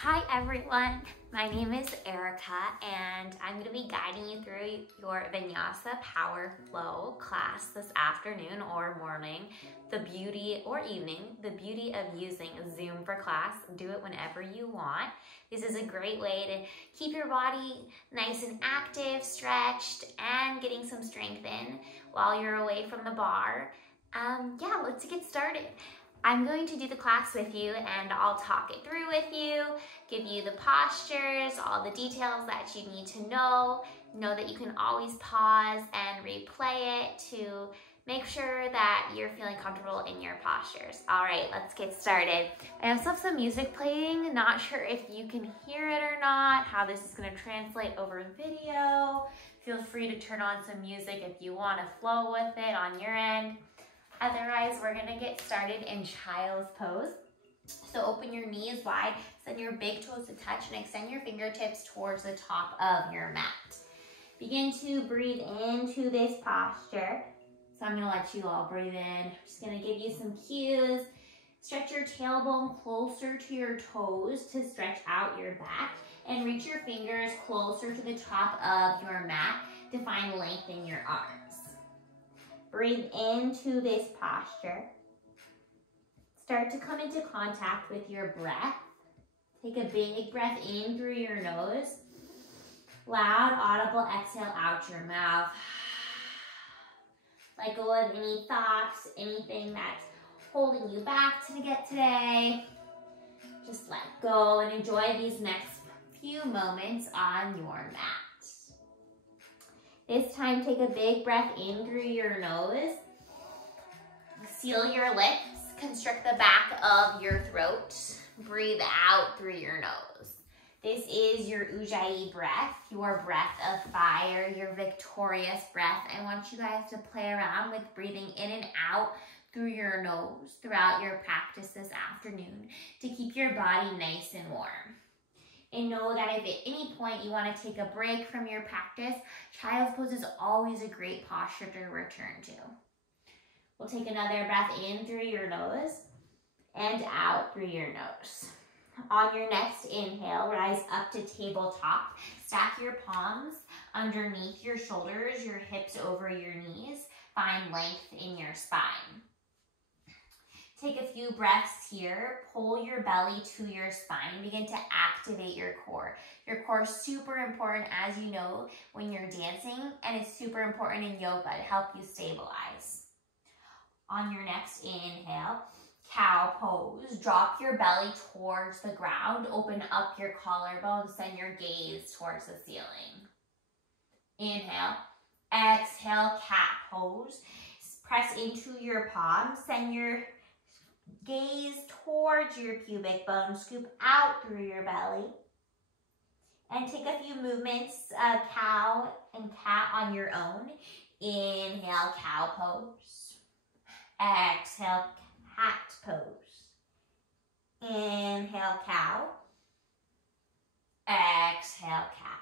Hi everyone, my name is Erica and I'm going to be guiding you through your Vinyasa Power Flow class this afternoon or morning. The beauty or evening, the beauty of using Zoom for class. Do it whenever you want. This is a great way to keep your body nice and active, stretched, and getting some strength in while you're away from the bar. Yeah, let's get started. I'm going to do the class with you and I'll talk it through with you, give you the postures, all the details that you need to know. Know that you can always pause and replay it to make sure that you're feeling comfortable in your postures. All right, let's get started. I also have some music playing. Not sure if you can hear it or not, how this is going to translate over video. Feel free to turn on some music if you want to flow with it on your end. Otherwise, we're gonna get started in child's pose. So open your knees wide, send your big toes to touch, and extend your fingertips towards the top of your mat. Begin to breathe into this posture. So I'm gonna let you all breathe in. Just gonna give you some cues. Stretch your tailbone closer to your toes to stretch out your back, and reach your fingers closer to the top of your mat to find length in your arms. Breathe into this posture. Start to come into contact with your breath. Take a big breath in through your nose. Loud, audible exhale out your mouth. Let go of any thoughts, anything that's holding you back to get today. Just let go and enjoy these next few moments on your mat. This time, take a big breath in through your nose. Seal your lips. Constrict the back of your throat. Breathe out through your nose. This is your Ujjayi breath, your breath of fire, your victorious breath. I want you guys to play around with breathing in and out through your nose throughout your practice this afternoon to keep your body nice and warm. And know that if at any point you want to take a break from your practice, child's pose is always a great posture to return to. We'll take another breath in through your nose and out through your nose. On your next inhale, rise up to tabletop. Stack your palms underneath your shoulders, your hips over your knees. Find length in your spine. Take a few breaths here. Pull your belly to your spine. Begin to activate your core. Your core is super important, as you know, when you're dancing, and it's super important in yoga to help you stabilize. On your next inhale, cow pose. Drop your belly towards the ground. Open up your collarbone. Send your gaze towards the ceiling. Inhale. Exhale, cat pose. Press into your palms. Send your gaze towards your pubic bone. Scoop out through your belly. And take a few movements, cow and cat on your own. Inhale, cow pose. Exhale, cat pose. Inhale, cow. Exhale, cat.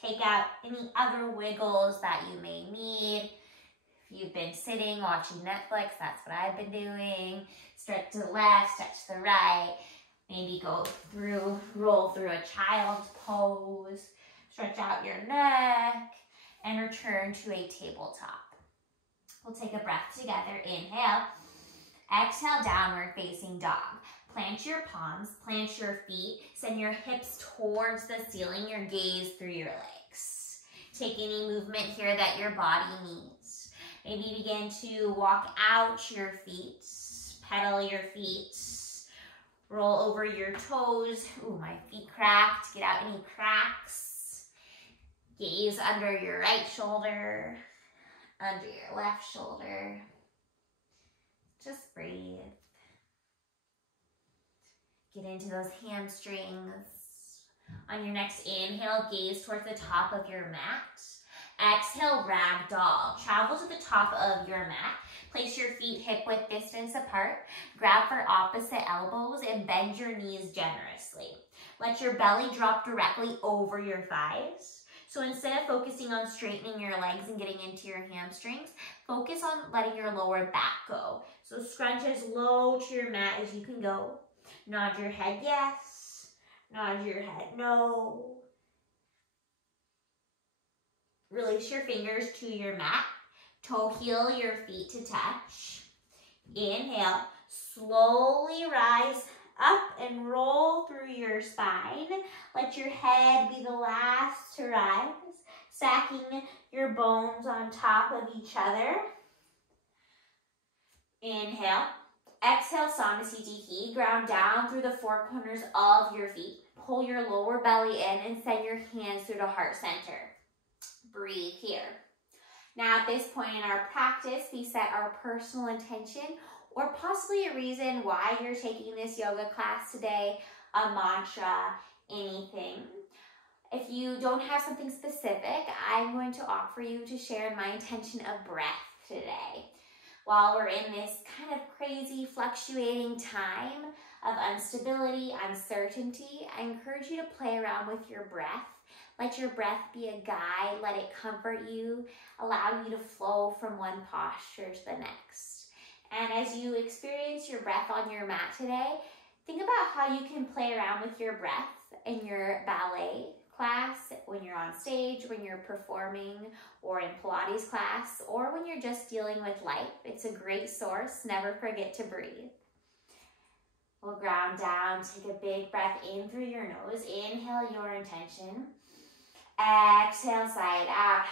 Take out any other wiggles that you may need. If you've been sitting, watching Netflix, that's what I've been doing. Stretch to the left, stretch to the right. Maybe roll through a child's pose. Stretch out your neck and return to a tabletop. We'll take a breath together. Inhale. Exhale, downward facing dog. Plant your palms, plant your feet. Send your hips towards the ceiling, your gaze through your legs. Take any movement here that your body needs. Maybe begin to walk out your feet, pedal your feet, roll over your toes. Ooh, my feet cracked. Get out any cracks. Gaze under your right shoulder, under your left shoulder. Just breathe. Get into those hamstrings. On your next inhale, gaze towards the top of your mat. Exhale, ragdoll. Travel to the top of your mat. Place your feet hip-width distance apart. Grab for opposite elbows and bend your knees generously. Let your belly drop directly over your thighs. So instead of focusing on straightening your legs and getting into your hamstrings, focus on letting your lower back go. So scrunch as low to your mat as you can go. Nod your head yes. Nod your head, no. Release your fingers to your mat. Toe heel your feet to touch. Inhale, slowly rise up and roll through your spine. Let your head be the last to rise, stacking your bones on top of each other. Inhale. Exhale, Samasthiti. Ground down through the four corners of your feet. Pull your lower belly in and send your hands through the heart center. Breathe here. Now at this point in our practice, we set our personal intention or possibly a reason why you're taking this yoga class today, a mantra, anything. If you don't have something specific, I'm going to offer you to share my intention of breath today. While we're in this kind of crazy, fluctuating time of instability, uncertainty, I encourage you to play around with your breath. Let your breath be a guide. Let it comfort you, allow you to flow from one posture to the next. And as you experience your breath on your mat today, think about how you can play around with your breath in your ballet class, when you're on stage, when you're performing, or in Pilates class, or when you're just dealing with life. It's a great source. Never forget to breathe. We'll ground down. Take a big breath in through your nose. Inhale your intention. Exhale, side out.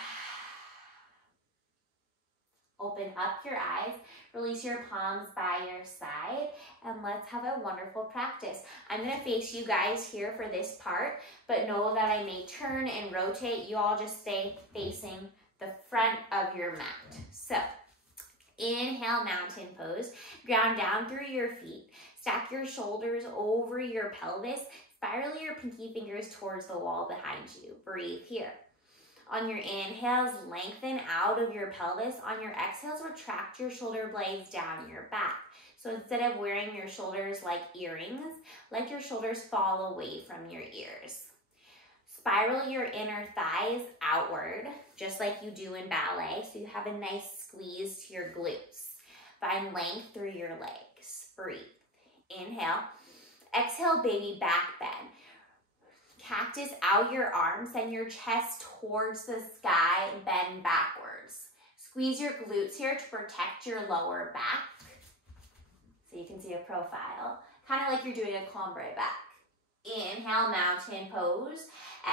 Open up your eyes. Release your palms by your side, and let's have a wonderful practice. I'm going to face you guys here for this part, but know that I may turn and rotate. You all just stay facing the front of your mat. So, inhale, mountain pose. Ground down through your feet. Stack your shoulders over your pelvis. Spiral your pinky fingers towards the wall behind you. Breathe here. On your inhales, lengthen out of your pelvis. On your exhales, retract your shoulder blades down your back. So instead of wearing your shoulders like earrings, let your shoulders fall away from your ears. Spiral your inner thighs outward, just like you do in ballet, so you have a nice squeeze to your glutes. Find length through your legs. Breathe. Inhale. Exhale, baby back bend. Cactus out your arms, send your chest towards the sky, bend backwards. Squeeze your glutes here to protect your lower back. So you can see a profile, kind of like you're doing a clambre back. Inhale, mountain pose.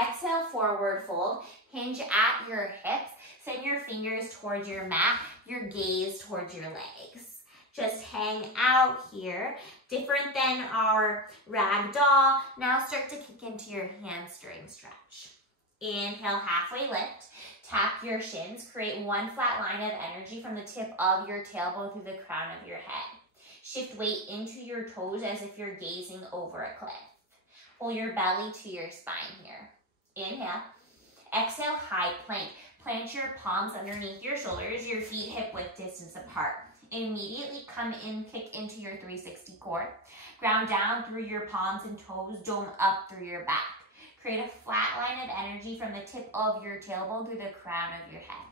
Exhale, forward fold. Hinge at your hips. Send your fingers towards your mat, your gaze towards your legs. Just hang out here. Different than our ragdoll. Now start to kick into your hamstring stretch. Inhale, halfway lift. Tap your shins. Create one flat line of energy from the tip of your tailbone through the crown of your head. Shift weight into your toes as if you're gazing over a cliff. Pull your belly to your spine here. Inhale. Exhale, high plank. Plant your palms underneath your shoulders, your feet hip-width distance apart. Immediately come in, kick into your 360 cord. Ground down through your palms and toes, dome up through your back. Create a flat line of energy from the tip of your tailbone through the crown of your head.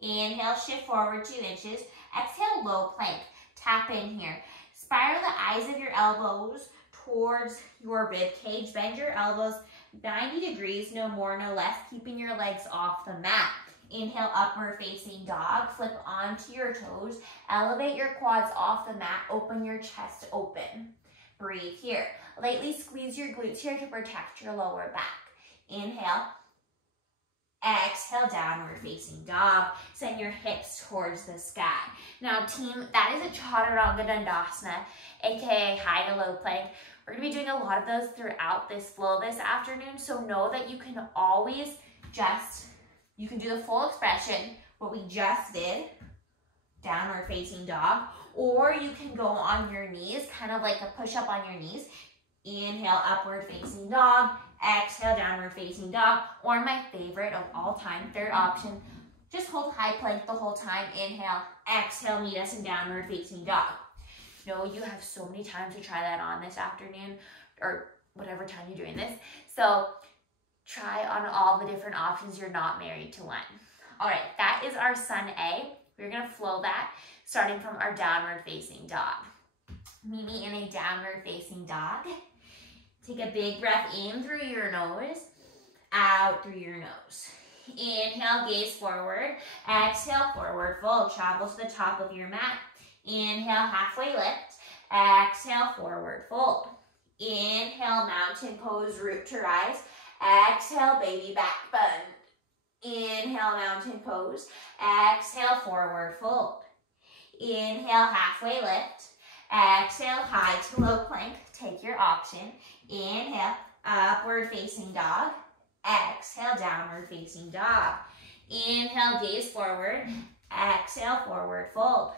Inhale, shift forward 2 inches. Exhale, low plank. Tap in here. Spiral the eyes of your elbows towards your rib cage. Bend your elbows 90 degrees, no more, no less, keeping your legs off the mat. Inhale, upward facing dog. Flip onto your toes. Elevate your quads off the mat. Open your chest open. Breathe here. Lightly squeeze your glutes here to protect your lower back. Inhale. Exhale, downward facing dog. Send your hips towards the sky. Now team, that is a Chaturanga Dandasana, aka high to low plank. We're gonna be doing a lot of those throughout this flow this afternoon, so know that you can always you can do the full expression, what we just did, downward facing dog, or you can go on your knees, kind of like a push-up on your knees. Inhale, upward facing dog. Exhale, downward facing dog. Or my favorite of all time, third option, just hold high plank the whole time. Inhale, exhale, meet us in downward facing dog. No, you have so many times to try that on this afternoon, or whatever time you're doing this. So try on all the different options. You're not married to one. All right, that is our Sun A. We're gonna flow that starting from our downward facing dog. Meet me in a downward facing dog. Take a big breath in through your nose, out through your nose. Inhale, gaze forward. Exhale, forward fold. Travel to the top of your mat. Inhale, halfway lift. Exhale, forward fold. Inhale, mountain pose, root to rise. Exhale, baby back bend. Inhale, mountain pose. Exhale, forward fold. Inhale, halfway lift. Exhale, high to low plank. Take your option. Inhale, upward facing dog. Exhale, downward facing dog. Inhale, gaze forward. Exhale, forward fold.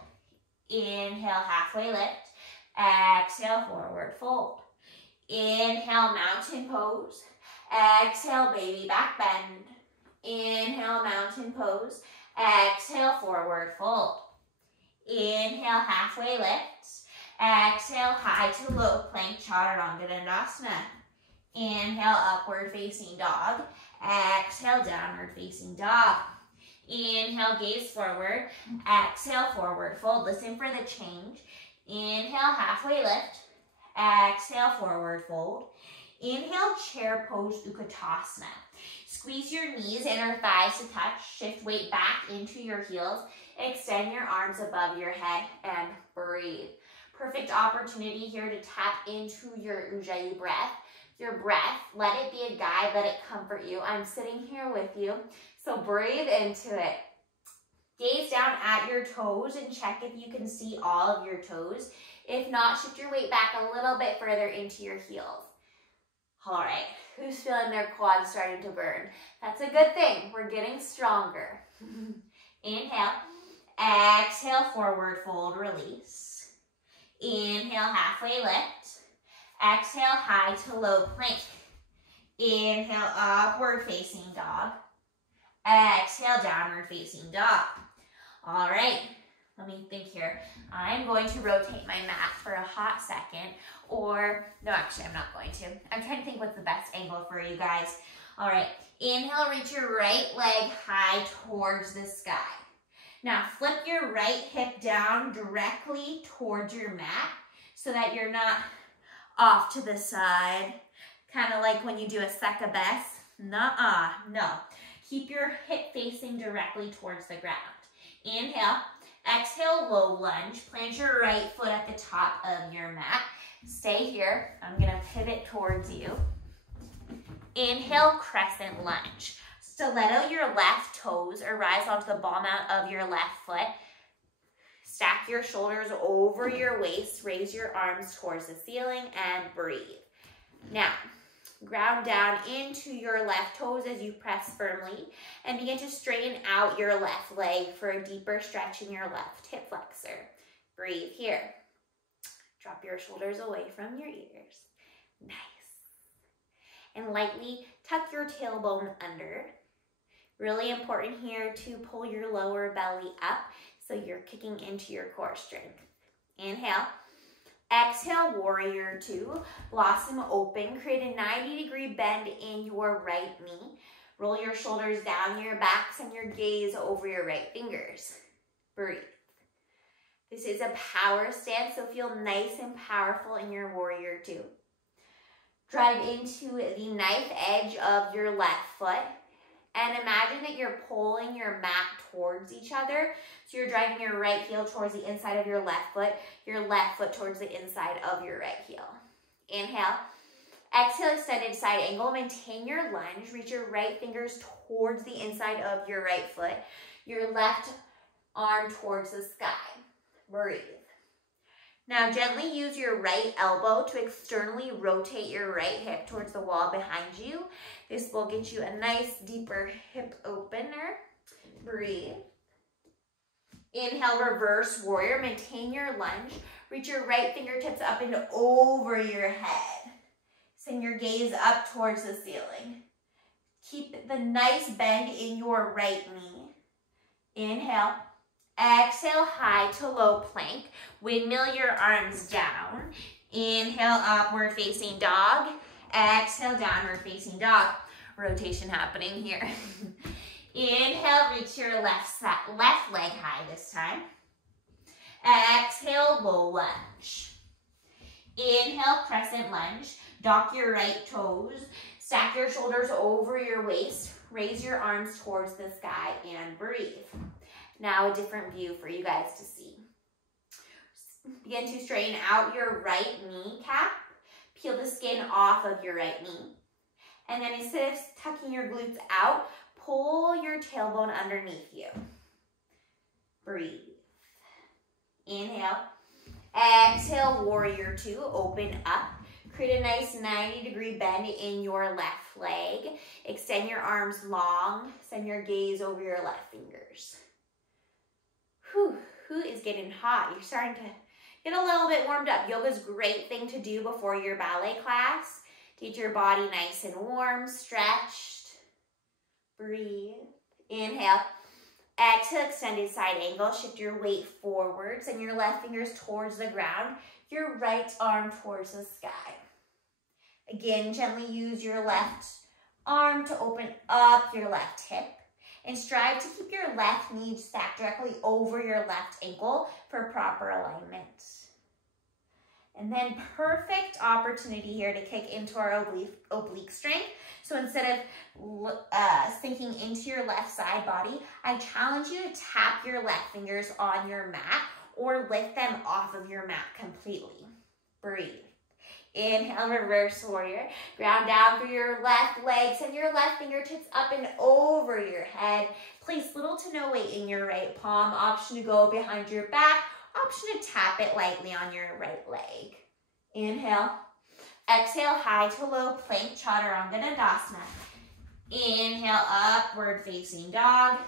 Inhale, halfway lift. Exhale, forward fold. Inhale, mountain pose. Exhale, baby back bend. Inhale, mountain pose. Exhale, forward fold. Inhale, halfway lift. Exhale, high to low plank, chaturanga dandasana. Inhale, upward facing dog. Exhale, downward facing dog. Inhale, gaze forward. Exhale, forward fold. Listen for the change. Inhale, halfway lift. Exhale, forward fold. Inhale, chair pose, Utkatasana. Squeeze your knees, inner thighs to touch. Shift weight back into your heels. Extend your arms above your head and breathe. Perfect opportunity here to tap into your Ujjayi breath. Your breath, let it be a guide, let it comfort you. I'm sitting here with you, so breathe into it. Gaze down at your toes and check if you can see all of your toes. If not, shift your weight back a little bit further into your heels. All right, who's feeling their quads starting to burn? That's a good thing. We're getting stronger. Inhale, exhale, forward fold, release. Inhale, halfway lift. Exhale, high to low plank. Inhale, upward facing dog. Exhale, downward facing dog. All right, let me think here. I'm going to rotate my mat for a hot second, or, no, actually, I'm not going to. I'm trying to think what's the best angle for you guys. All right, inhale, reach your right leg high towards the sky. Now, flip your right hip down directly towards your mat so that you're not off to the side, kind of like when you do a succubus. Nuh-uh, no. Keep your hip facing directly towards the ground. Inhale, exhale, low lunge. Plant your right foot at the top of your mat. Stay here. I'm gonna pivot towards you. Inhale, crescent lunge. Stiletto your left toes or rise onto the ball mount of your left foot. Stack your shoulders over your waist, raise your arms towards the ceiling and breathe. Now, ground down into your left toes as you press firmly and begin to straighten out your left leg for a deeper stretch in your left hip flexor. Breathe here. Drop your shoulders away from your ears. Nice. And lightly tuck your tailbone under. Really important here to pull your lower belly up so you're kicking into your core strength. Inhale. Exhale, warrior two. Blossom open. Create a 90-degree bend in your right knee. Roll your shoulders down your back. Send your gaze over your right fingers. Breathe. This is a power stance, so feel nice and powerful in your warrior two. Drive into the knife edge of your left foot. And imagine that you're pulling your mat towards each other. So you're driving your right heel towards the inside of your left foot towards the inside of your right heel. Inhale. Exhale, extended side angle. Maintain your lunge. Reach your right fingers towards the inside of your right foot. Your left arm towards the sky. Breathe. Now gently use your right elbow to externally rotate your right hip towards the wall behind you. This will get you a nice deeper hip opener. Breathe. Inhale, reverse warrior. Maintain your lunge. Reach your right fingertips up and over your head. Send your gaze up towards the ceiling. Keep the nice bend in your right knee. Inhale. Exhale, high to low plank. Windmill your arms down. Inhale, upward facing dog. Exhale, downward facing dog. Rotation happening here. Inhale, reach your left leg high this time. Exhale, low lunge. Inhale, crescent lunge. Dock your right toes. Stack your shoulders over your waist. Raise your arms towards the sky and breathe. Now a different view for you guys to see. Begin to straighten out your right kneecap. Peel the skin off of your right knee. And then instead of tucking your glutes out, pull your tailbone underneath you. Breathe. Inhale. Exhale, warrior two. Open up. Create a nice 90-degree bend in your left leg. Extend your arms long. Send your gaze over your left fingers. Whew, is getting hot. You're starting to get a little bit warmed up. Yoga's a great thing to do before your ballet class. Get your body nice and warm, stretched. Breathe. Inhale. Exhale, extended side angle. Shift your weight forward. Send your left fingers towards the ground. Your right arm towards the sky. Again, gently use your left arm to open up your left hip. And strive to keep your left knee stacked directly over your left ankle for proper alignment. And then perfect opportunity here to kick into our oblique strength. So instead of sinking into your left side body, I challenge you to tap your left fingers on your mat or lift them off of your mat completely. Breathe. Inhale, reverse warrior. Ground down through your left leg. Send your left fingertips up and over your head. Place little to no weight in your right palm. Option to go behind your back. Option to tap it lightly on your right leg. Inhale. Exhale, high to low plank, chaturanga dandasana. Inhale, upward facing dog.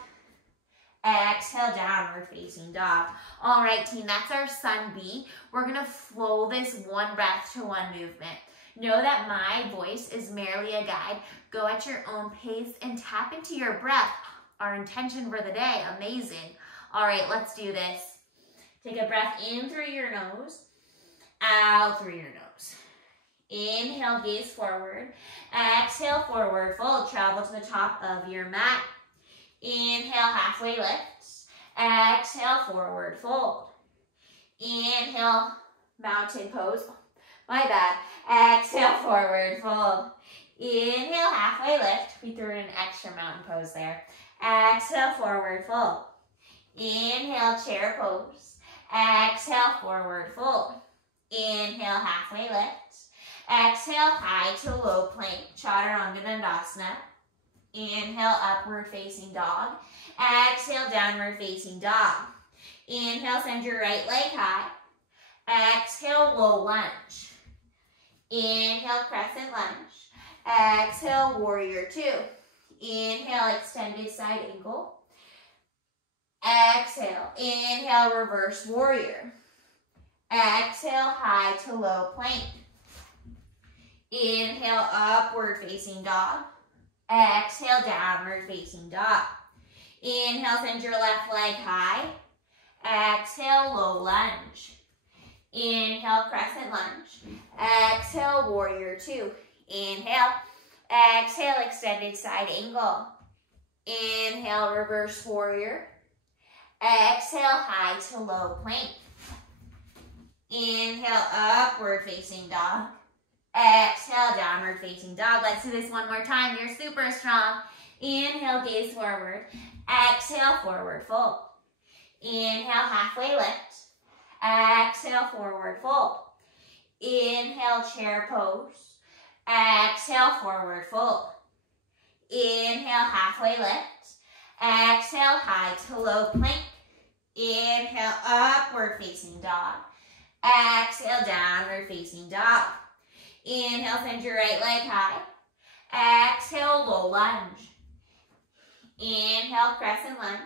Exhale, downward facing dog. All right, team, that's our Sun B. We're gonna flow this one breath to one movement. Know that my voice is merely a guide. Go at your own pace and tap into your breath. Our intention for the day, amazing. All right, let's do this. Take a breath in through your nose, out through your nose. Inhale, gaze forward. Exhale, forward fold. Travel to the top of your mat. Inhale, halfway lift. Exhale, forward fold. Inhale, mountain pose. My bad. Exhale, forward fold. Inhale, halfway lift. We threw in an extra mountain pose there. Exhale, forward fold. Inhale, chair pose. Exhale, forward fold. Inhale, halfway lift. Exhale, high to low plank, chaturanga dandasana. Inhale, upward facing dog. Exhale, downward facing dog. Inhale, send your right leg high. Exhale, low lunge. Inhale, crescent lunge. Exhale, warrior two. Inhale, extended side angle. Exhale, inhale, reverse warrior. Exhale, high to low plank. Inhale, upward facing dog. Exhale, downward facing dog. Inhale, send your left leg high. Exhale, low lunge. Inhale, crescent lunge. Exhale, warrior two. Inhale. Exhale, extended side angle. Inhale, reverse warrior. Exhale, high to low plank. Inhale, upward facing dog. Exhale, downward facing dog. Let's do this one more time. You're super strong. Inhale, gaze forward. Exhale, forward fold. Inhale, halfway lift. Exhale, forward fold. Inhale, chair pose. Exhale, forward fold. Inhale, halfway lift. Exhale, high to low plank. Inhale, upward facing dog. Exhale, downward facing dog. Inhale, send your right leg high. Exhale, low lunge. Inhale, crescent lunge.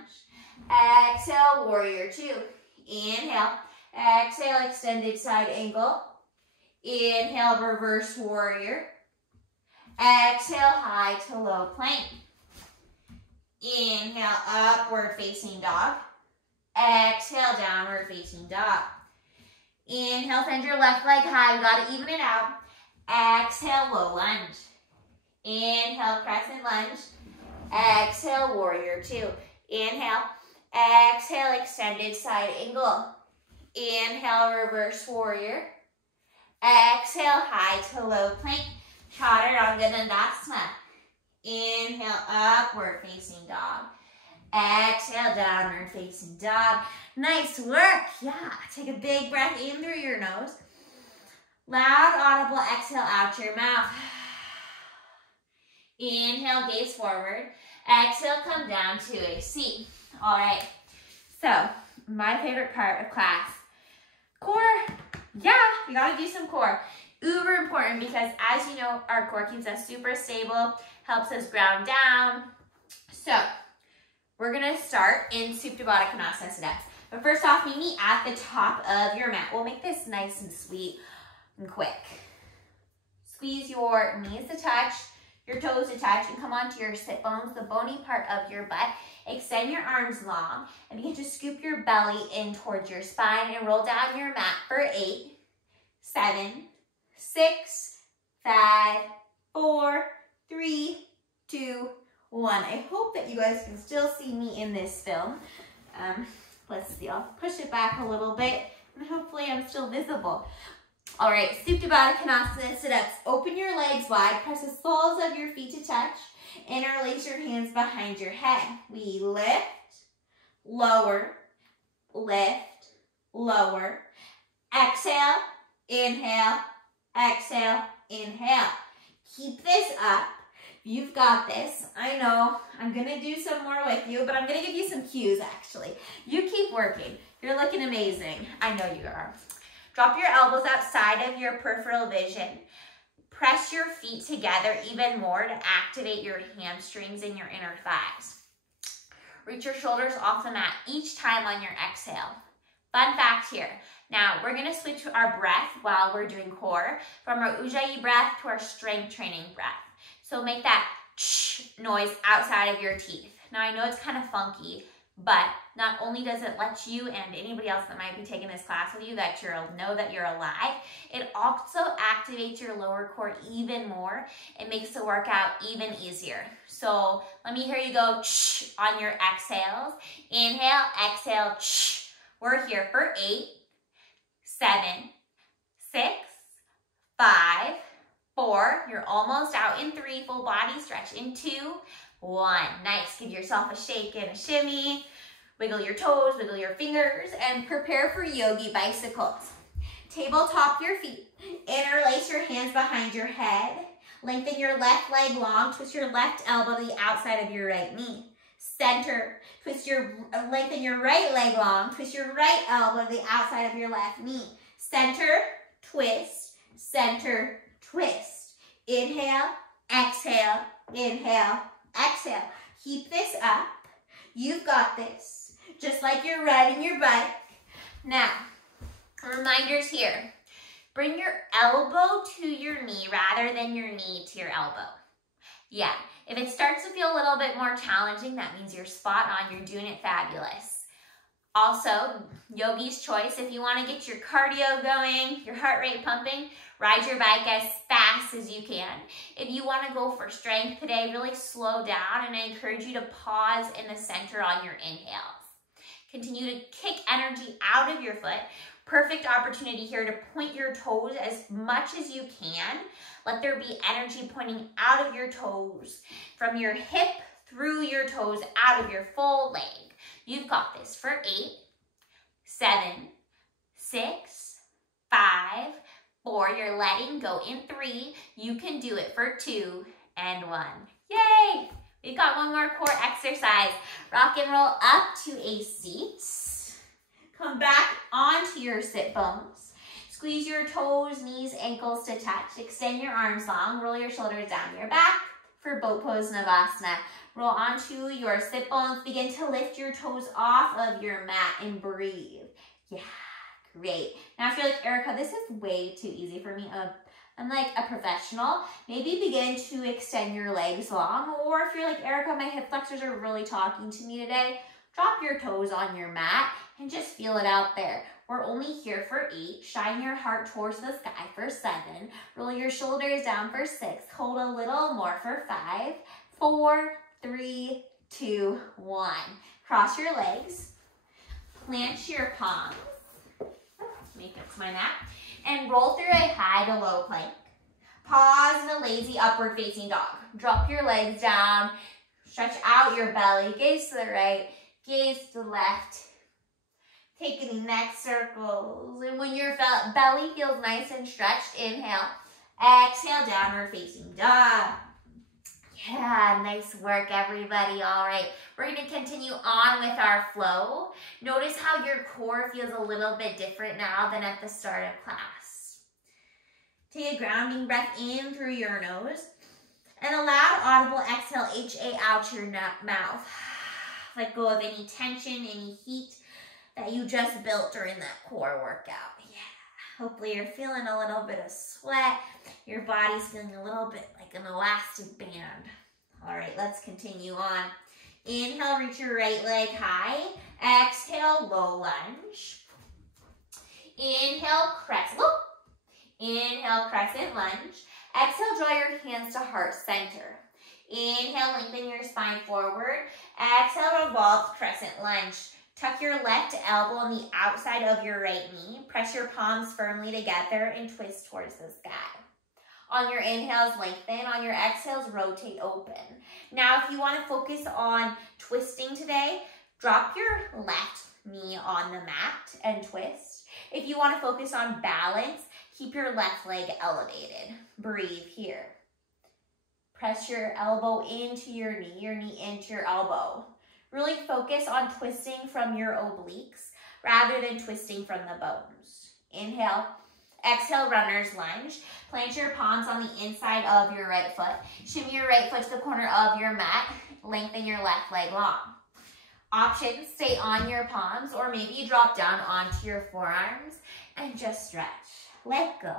Exhale, warrior two. Inhale. Exhale, extended side angle. Inhale, reverse warrior. Exhale, high to low plank. Inhale, upward facing dog. Exhale, downward facing dog. Inhale, send your left leg high. We got to even it out. Exhale, low lunge. Inhale, crescent lunge. Exhale, warrior two. Inhale. Exhale, extended side angle. Inhale, reverse warrior. Exhale, high to low plank. Chaturanga Dandasana. Inhale, upward facing dog. Exhale, downward facing dog. Nice work. Yeah, take a big breath in through your nose. Loud, audible exhale out your mouth. Inhale, gaze forward. Exhale, come down to a seat. All right. So, my favorite part of class, core. Yeah, we gotta do some core. Uber important because, as you know, our core keeps us super stable, helps us ground down. So, we're gonna start in Supta Baddha Konasana sit-ups. But first off, meet me at the top of your mat. We'll make this nice and sweet and quick. Squeeze your knees to touch, your toes to touch, and come onto your sit bones, the bony part of your butt. Extend your arms long and begin to scoop your belly in towards your spine and roll down your mat for 8, 7, 6, 5, 4, 3, 2, 1. I hope that you guys can still see me in this film. Let's see, I'll push it back a little bit and hopefully I'm still visible. All right, Supta Baddha Konasana sit-ups. Open your legs wide, press the soles of your feet to touch. Interlace your hands behind your head. We lift, lower, lift, lower. Exhale, inhale, exhale, inhale. Keep this up. You've got this. I know I'm gonna do some more with you, but I'm gonna give you some cues actually. You keep working. You're looking amazing. I know you are. Drop your elbows outside of your peripheral vision. Press your feet together even more to activate your hamstrings and your inner thighs. Reach your shoulders off the mat each time on your exhale. Fun fact here. Now, we're gonna switch our breath while we're doing core from our Ujjayi breath to our strength training breath. So make that noise outside of your teeth. Now, I know it's kind of funky, but not only does it let you and anybody else that might be taking this class with you know that you're alive, it also activates your lower core even more. It makes the workout even easier. So let me hear you go on your exhales. Inhale, exhale, We're here for 8, 7, 6, 5, 4. You're almost out in 3. Full body stretch in 2, 1. Nice. Give yourself a shake and a shimmy. Wiggle your toes, wiggle your fingers, and prepare for yogi bicycles. Tabletop your feet. Interlace your hands behind your head. Lengthen your left leg long. Twist your left elbow to the outside of your right knee. Center. Lengthen your right leg long. Twist your right elbow to the outside of your left knee. Center, twist, center, twist. Inhale, exhale, inhale, exhale. Keep this up. You've got this. Just like you're riding your bike. Now, reminders here. Bring your elbow to your knee rather than your knee to your elbow. Yeah, if it starts to feel a little bit more challenging, that means you're spot on. You're doing it fabulous. Also, yogi's choice. If you want to get your cardio going, your heart rate pumping, ride your bike as fast as you can. If you want to go for strength today, really slow down, and I encourage you to pause in the center on your inhales. Continue to kick energy out of your foot. Perfect opportunity here to point your toes as much as you can. Let there be energy pointing out of your toes, from your hip through your toes, out of your full leg. You've got this for 8, 7, 6, 5, 4. You're letting go in 3. You can do it for 2 and 1. Yay! We've got one more core exercise. Rock and roll up to a seat. Come back onto your sit bones. Squeeze your toes, knees, ankles to touch. Extend your arms long. Roll your shoulders down your back for boat pose Navasana. Roll onto your sit bones. Begin to lift your toes off of your mat and breathe. Yeah, great. Now if you're like, Erica, this is way too easy for me. I'm like a professional. Maybe begin to extend your legs long. Or if you're like, Erica, my hip flexors are really talking to me today, drop your toes on your mat and just feel it out there. We're only here for 8. Shine your heart towards the sky for 7. Roll your shoulders down for 6. Hold a little more for 5, 4, 3, 2, 1. Cross your legs. Plant your palms. Let me fix my mat. And roll through a high to low plank. Pause in a lazy upward facing dog. Drop your legs down. Stretch out your belly. Gaze to the right. Gaze to the left. Taking neck circles. And when your belly feels nice and stretched, inhale. Exhale, downward facing dog. Yeah, nice work, everybody. All right, we're going to continue on with our flow. Notice how your core feels a little bit different now than at the start of class. Take a grounding breath in through your nose. And a loud, audible exhale, HA out your mouth. Let go of any tension, any heat that you just built during that core workout. Yeah, hopefully you're feeling a little bit of sweat. Your body's feeling a little bit like an elastic band. All right, let's continue on. Inhale, reach your right leg high. Exhale, low lunge. Inhale, crescent. Inhale, crescent lunge. Exhale, draw your hands to heart center. Inhale, lengthen your spine forward. Exhale, revolve, crescent lunge. Tuck your left elbow on the outside of your right knee. Press your palms firmly together and twist towards the sky. On your inhales, lengthen. On your exhales, rotate open. Now, if you want to focus on twisting today, drop your left knee on the mat and twist. If you want to focus on balance, keep your left leg elevated. Breathe here. Press your elbow into your knee into your elbow. Really focus on twisting from your obliques rather than twisting from the bones. Inhale. Exhale, runner's lunge. Plant your palms on the inside of your right foot. Shimmy your right foot to the corner of your mat. Lengthen your left leg long. Options, stay on your palms or maybe drop down onto your forearms and just stretch. Let go.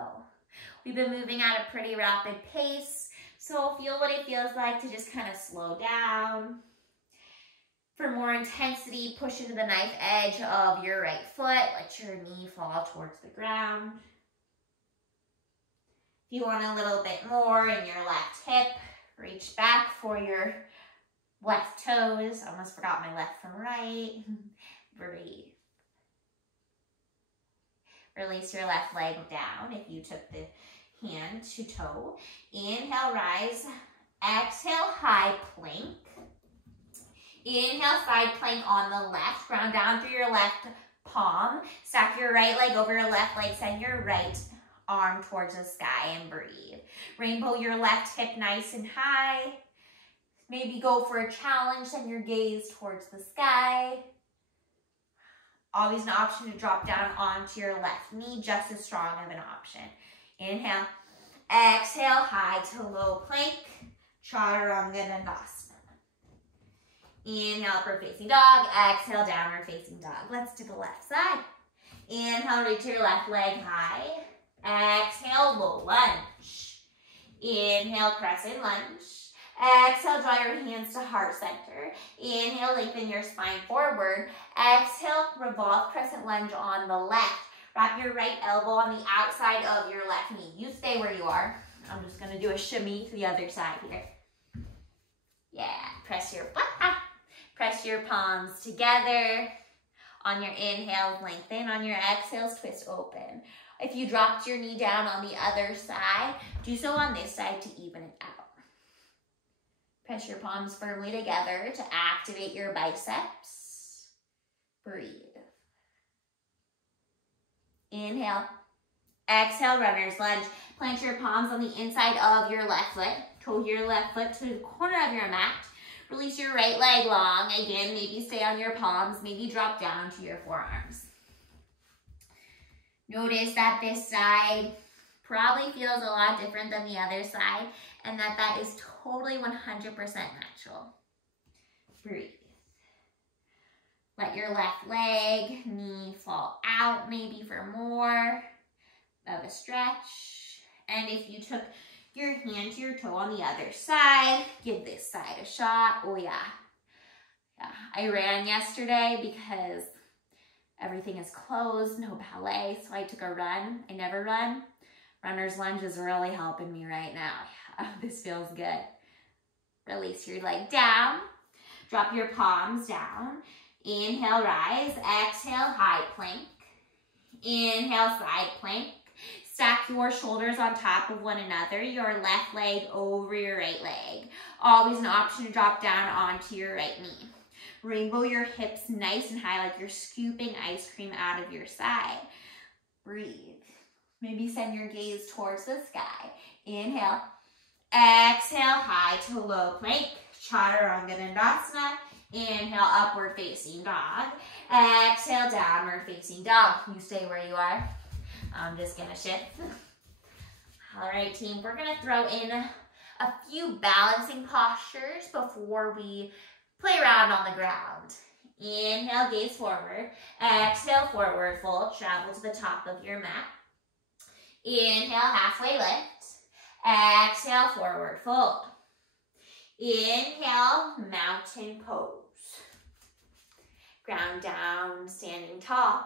We've been moving at a pretty rapid pace, so feel what it feels like to just kind of slow down. For more intensity, push into the knife edge of your right foot. Let your knee fall towards the ground. If you want a little bit more in your left hip, reach back for your left toes. I almost forgot my left from right. Breathe. Release your left leg down if you took the hand to toe. Inhale, rise. Exhale, high plank. Inhale, side plank on the left. Ground down through your left palm. Stack your right leg over your left leg. Send your right arm towards the sky and breathe. Rainbow your left hip nice and high. Maybe go for a challenge. Send your gaze towards the sky. Always an option to drop down onto your left knee. Just as strong of an option. Inhale. Exhale, high to low plank. Chaturanga Dandasana. Inhale, upward facing dog. Exhale, downward facing dog. Let's do the left side. Inhale, reach your left leg high. Exhale, low lunge. Inhale, crescent lunge. Exhale, draw your hands to heart center. Inhale, lengthen your spine forward. Exhale, revolve crescent lunge on the left. Wrap your right elbow on the outside of your left knee. You stay where you are. I'm just going to do a shimmy to the other side here. Yeah, press your palms together. On your inhales, lengthen. On your exhales, twist open. If you dropped your knee down on the other side, do so on this side to even it out. Press your palms firmly together to activate your biceps. Breathe. Inhale. Exhale, runner's lunge. Plant your palms on the inside of your left foot. Toe your left foot to the corner of your mat. Release your right leg long. Again, maybe stay on your palms. Maybe drop down to your forearms. Notice that this side probably feels a lot different than the other side and that is totally 100% natural. Breathe. Let your left leg, knee fall out maybe for more of a stretch. And if you took your hand to your toe on the other side, give this side a shot. Oh yeah. I ran yesterday because everything is closed, no ballet, so I took a run. I never run. Runner's lunge is really helping me right now. Yeah, this feels good. Release your leg down. Drop your palms down. Inhale, rise. Exhale, high plank. Inhale, side plank. Stack your shoulders on top of one another, your left leg over your right leg. Always an option to drop down onto your right knee. Rainbow your hips nice and high like you're scooping ice cream out of your side. Breathe. Maybe send your gaze towards the sky. Inhale. Exhale, high to low plank. Chaturanga Dandasana. Inhale, upward facing dog. Exhale, downward facing dog. You stay where you are. I'm just gonna shift. All right, team, we're gonna throw in a few balancing postures before we play around on the ground. Inhale, gaze forward. Exhale, forward fold. Travel to the top of your mat. Inhale, halfway lift. Exhale, forward fold. Inhale, mountain pose. Ground down, standing tall.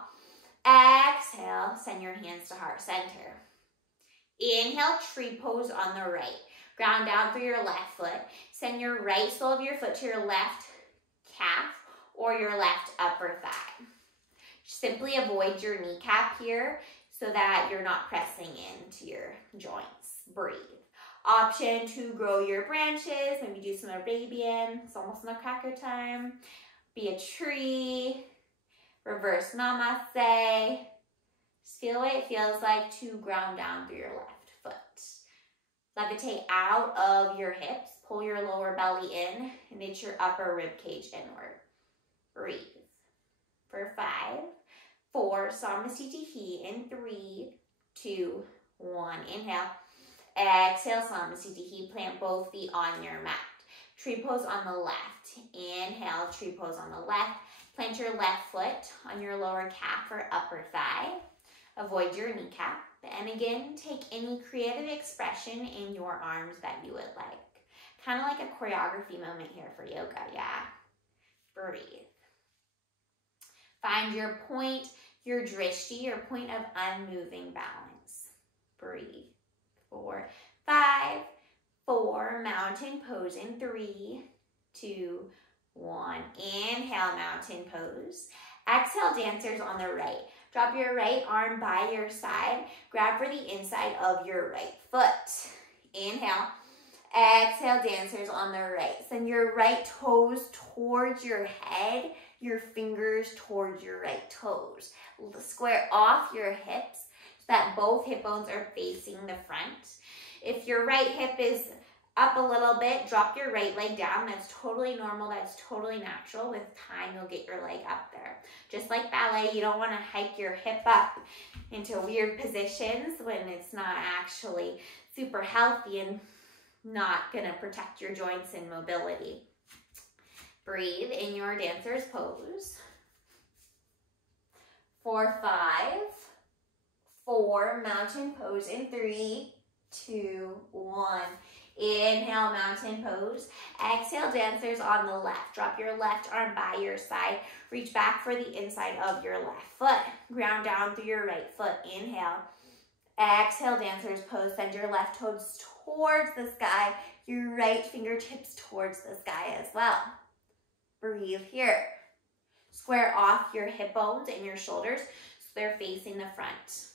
Exhale, send your hands to heart center. Inhale, tree pose on the right. Ground down through your left foot. Send your right sole of your foot to your left calf or your left upper thigh. Simply avoid your kneecap here so that you're not pressing into your joints. Breathe. Option to grow your branches. Maybe do some Arabian. It's almost cracker time. Be a tree. Reverse namaste. Just feel what it feels like to ground down through your left foot. Levitate out of your hips. Pull your lower belly in and reach your upper rib cage inward. Breathe. For 5, 4, Samasthiti in 3, 2, 1. Inhale. Exhale, Samasthiti. Plant both feet on your mat. Tree pose on the left. Inhale, tree pose on the left. Plant your left foot on your lower calf or upper thigh. Avoid your kneecap. And again, take any creative expression in your arms that you would like. Kind of like a choreography moment here for yoga, yeah? Breathe. Find your point, your drishti, your point of unmoving balance. Breathe. 4, 5, 4, mountain pose in 3, 2, 1. Inhale, mountain pose. Exhale, dancers on the right. Drop your right arm by your side. Grab for the inside of your right foot. Inhale. Exhale, dancers on the right. Send your right toes towards your head, your fingers towards your right toes. Square off your hips so that both hip bones are facing the front. If your right hip is up a little bit, drop your right leg down. That's totally normal. That's totally natural. With time, you'll get your leg up there. Just like ballet, you don't want to hike your hip up into weird positions when it's not actually super healthy and not going to protect your joints and mobility. Breathe in your dancer's pose. For 5, 4, mountain pose in 3, 2, 1. Inhale, mountain pose. Exhale, dancers on the left. Drop your left arm by your side. Reach back for the inside of your left foot. Ground down through your right foot. Inhale. Exhale, dancers pose. Send your left toes towards the sky. Your right fingertips towards the sky as well. Breathe here. Square off your hip bones and your shoulders so they're facing the front.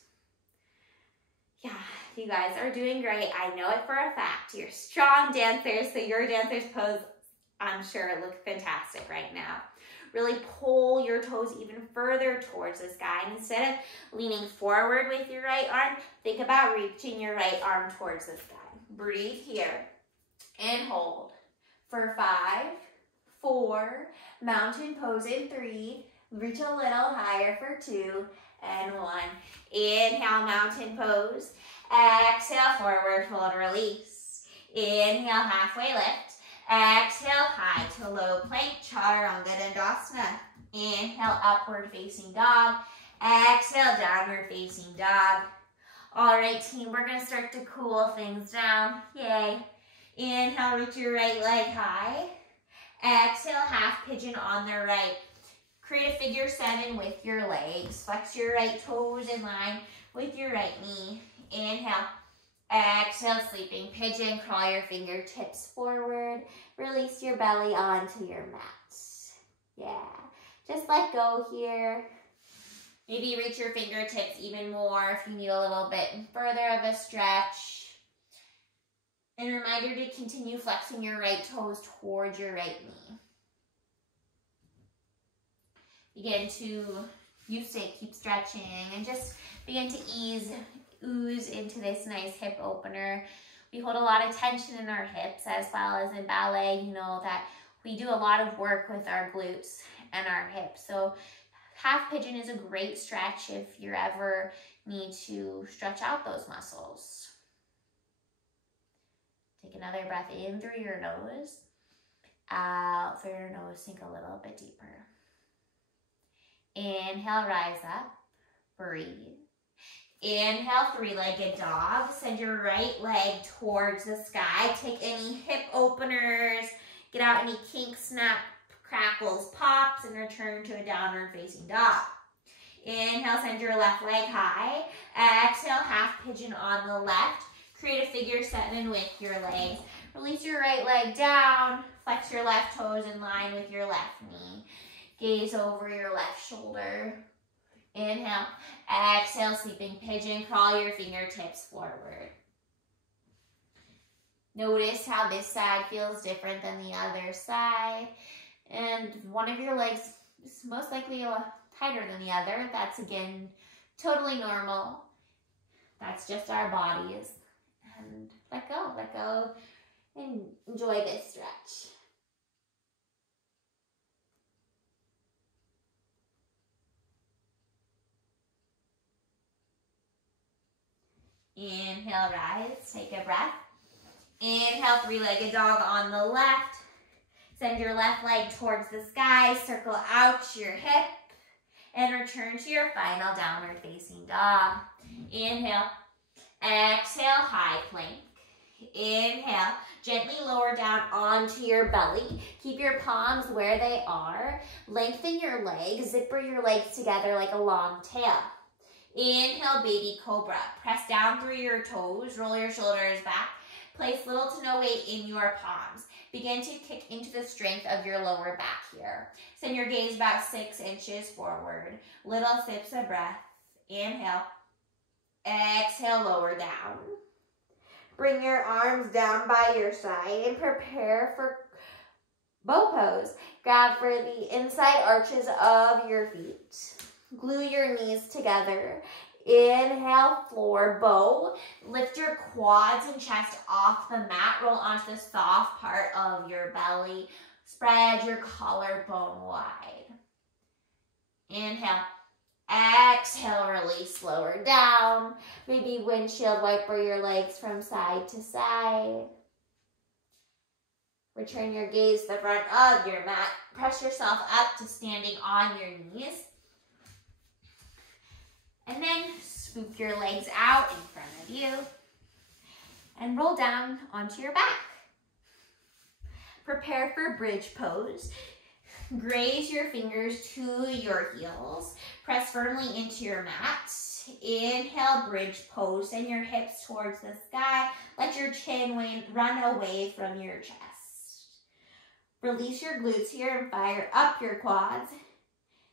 Yeah, you guys are doing great. I know it for a fact. You're strong dancers, so your dancer's pose, I'm sure, it looks fantastic right now. Really pull your toes even further towards the sky. And instead of leaning forward with your right arm, think about reaching your right arm towards the sky. Breathe here and hold. For 5, 4, mountain pose in 3, reach a little higher for 2, and 1. Inhale, mountain pose. Exhale, forward fold, release. Inhale, halfway lift. Exhale, high to low plank, Chaturanga Dandasana. Inhale, upward facing dog. Exhale, downward facing dog. All right, team, we're gonna start to cool things down. Yay. Inhale, reach your right leg high. Exhale, half pigeon on the right. Create a figure 7 with your legs. Flex your right toes in line with your right knee. Inhale. Exhale, sleeping pigeon. Crawl your fingertips forward. Release your belly onto your mat. Yeah. Just let go here. Maybe reach your fingertips even more if you need a little bit further of a stretch. And a reminder to continue flexing your right toes towards your right knee. Begin to use it, keep stretching, and just begin to ooze into this nice hip opener. We hold a lot of tension in our hips as well as in ballet. You know that we do a lot of work with our glutes and our hips. So half pigeon is a great stretch if you ever need to stretch out those muscles. Take another breath in through your nose. Out through your nose, sink a little bit deeper. Inhale, rise up, breathe. Inhale, three-legged dog. Send your right leg towards the sky. Take any hip openers, get out any kink, snap, crackles, pops, and return to a downward facing dog. Inhale, send your left leg high. Exhale, half pigeon on the left. Create a figure seven with your legs. Release your right leg down. Flex your left toes in line with your left knee. Gaze over your left shoulder. Inhale. Exhale, sleeping pigeon. Crawl your fingertips forward. Notice how this side feels different than the other side. And one of your legs is most likely a lot tighter than the other. That's, again, totally normal. That's just our bodies. And let go, and enjoy this stretch. Inhale, rise, take a breath. Inhale, three-legged dog on the left. Send your left leg towards the sky, circle out your hip, and return to your final downward facing dog. Inhale, exhale, high plank. Inhale, gently lower down onto your belly. Keep your palms where they are. Lengthen your legs, zipper your legs together like a long tail. Inhale, baby cobra. Press down through your toes, roll your shoulders back. Place little to no weight in your palms. Begin to kick into the strength of your lower back here. Send your gaze about 6 inches forward. Little sips of breath. Inhale. Exhale, lower down. Bring your arms down by your side and prepare for bow pose. Grab for the inside arches of your feet. Glue your knees together. Inhale, floor bow. Lift your quads and chest off the mat. Roll onto the soft part of your belly. Spread your collarbone wide. Inhale. Exhale, release, lower down. Maybe windshield wiper your legs from side to side. Return your gaze to the front of your mat. Press yourself up to standing on your knees. And then swoop your legs out in front of you and roll down onto your back. Prepare for bridge pose. Graze your fingers to your heels. Press firmly into your mat. Inhale, bridge pose. Send your hips towards the sky. Let your chin run away from your chest. Release your glutes here and fire up your quads.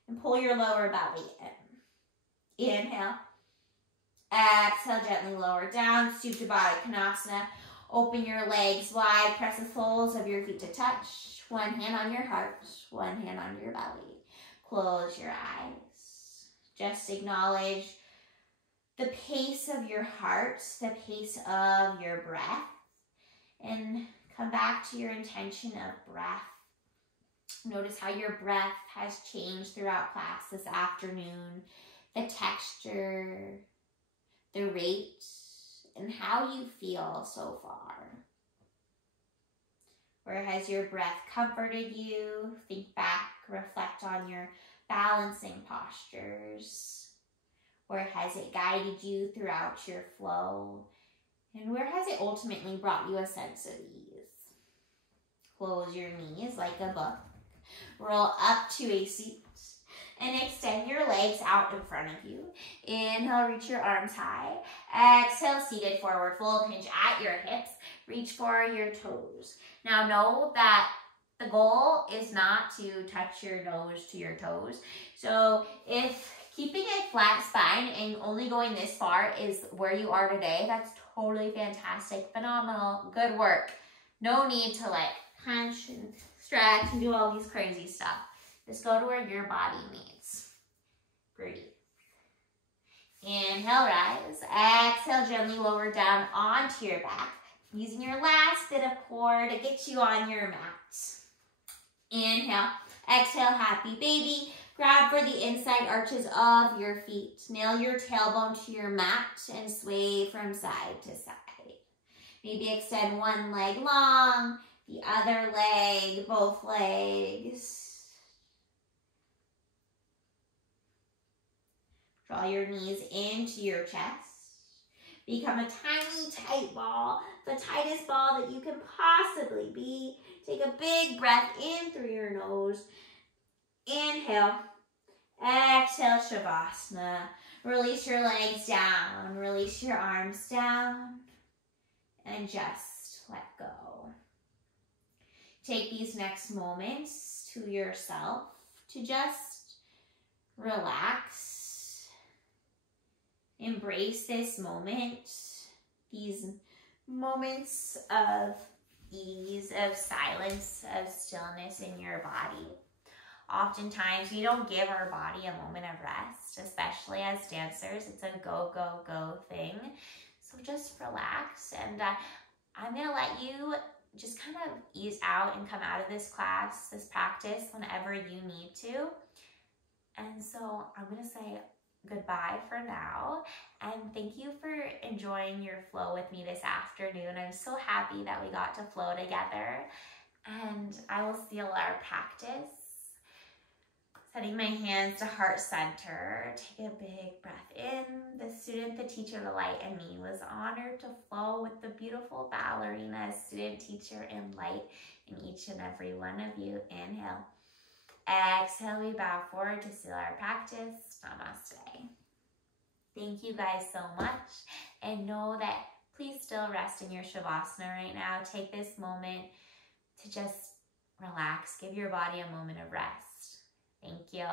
And pull your lower belly in. Inhale. Exhale, gently lower down. Supta Baddha Konasana. Open your legs wide. Press the soles of your feet to touch. One hand on your heart. One hand on your belly. Close your eyes. Just acknowledge the pace of your heart, the pace of your breath. And come back to your intention of breath. Notice how your breath has changed throughout class this afternoon. The texture, the rate, and how you feel so far. Where has your breath comforted you? Think back, reflect on your balancing postures. Where has it guided you throughout your flow? And where has it ultimately brought you a sense of ease? Close your knees like a book. Roll up to a seat. And extend your legs out in front of you. Inhale, reach your arms high. Exhale, seated forward fold. Hinge at your hips. Reach for your toes. Now know that the goal is not to touch your nose to your toes. So if Keeping a flat spine and only going this far is where you are today. That's totally fantastic, phenomenal, good work. No need to like hunch and stretch and do all these crazy stuff. Just go to where your body needs. Breathe. Inhale, rise. Exhale, gently lower down onto your back. Using your last bit of core to get you on your mat. Inhale. Exhale, happy baby. Grab for the inside arches of your feet. Nail your tailbone to your mat and sway from side to side. Maybe extend one leg long, the other leg, both legs. Draw your knees into your chest. Become a tiny, tight ball, the tightest ball that you can possibly be. Take a big breath in through your nose. Inhale. Exhale, Shavasana. Release your legs down. Release your arms down. And just let go. Take these next moments to yourself to just relax. Embrace this moment, these moments of ease, of silence, of stillness in your body. Oftentimes, we don't give our body a moment of rest, especially as dancers. It's a go, go, go thing. So just relax, and I'm going to let you just kind of ease out and come out of this class, this practice, whenever you need to. And so I'm going to say goodbye for now, and thank you for enjoying your flow with me this afternoon. I'm so happy that we got to flow together, and I will seal our practice. Setting my hands to heart center. Take a big breath in. The student, the teacher, the light, and me was honored to flow with the beautiful ballerina, student, teacher, and light in each and every one of you. Inhale. Exhale, we bow forward to seal our practice. Namaste. Thank you guys so much. And know that please still rest in your Shavasana right now. Take this moment to just relax. Give your body a moment of rest. Thank you.